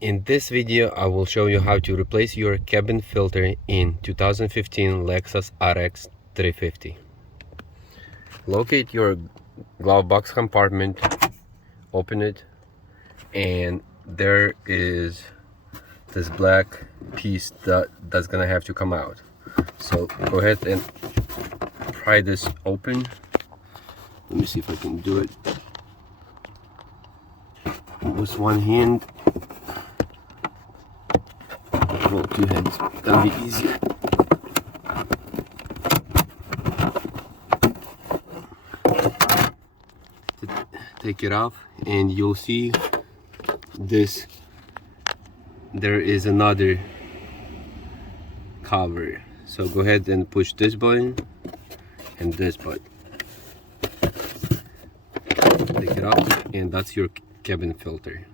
In this video, I will show you how to replace your cabin filter in 2015 Lexus RX350. Locate your glove box compartment, open it, and there is this black piece that's gonna have to come out. So go ahead and pry this open. Let me see if I can do it with one hand. Roll two hands, that'll be easier. Take it off and you'll see this, there is another cover. So go ahead and push this button and this button. Take it off and that's your cabin filter.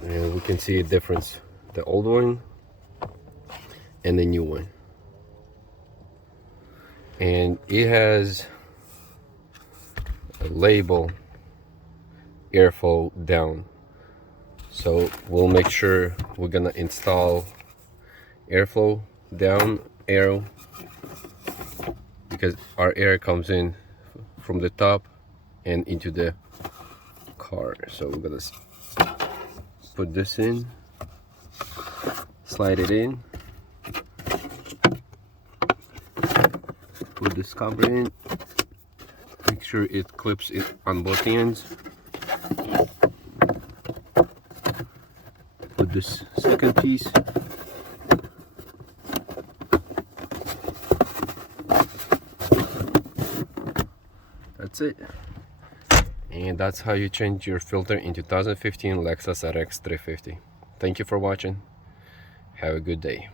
And we can see a difference, the old one and the new one. And it has a label, airflow down. So we'll make sure we're gonna install airflow down arrow, because our air comes in from the top and into the car. So we're gonna put this in, slide it in, put this cover in, make sure it clips it on both ends, put this second piece, that's it. And that's how you change your filter in 2015 Lexus RX350. Thank you for watching. Have a good day.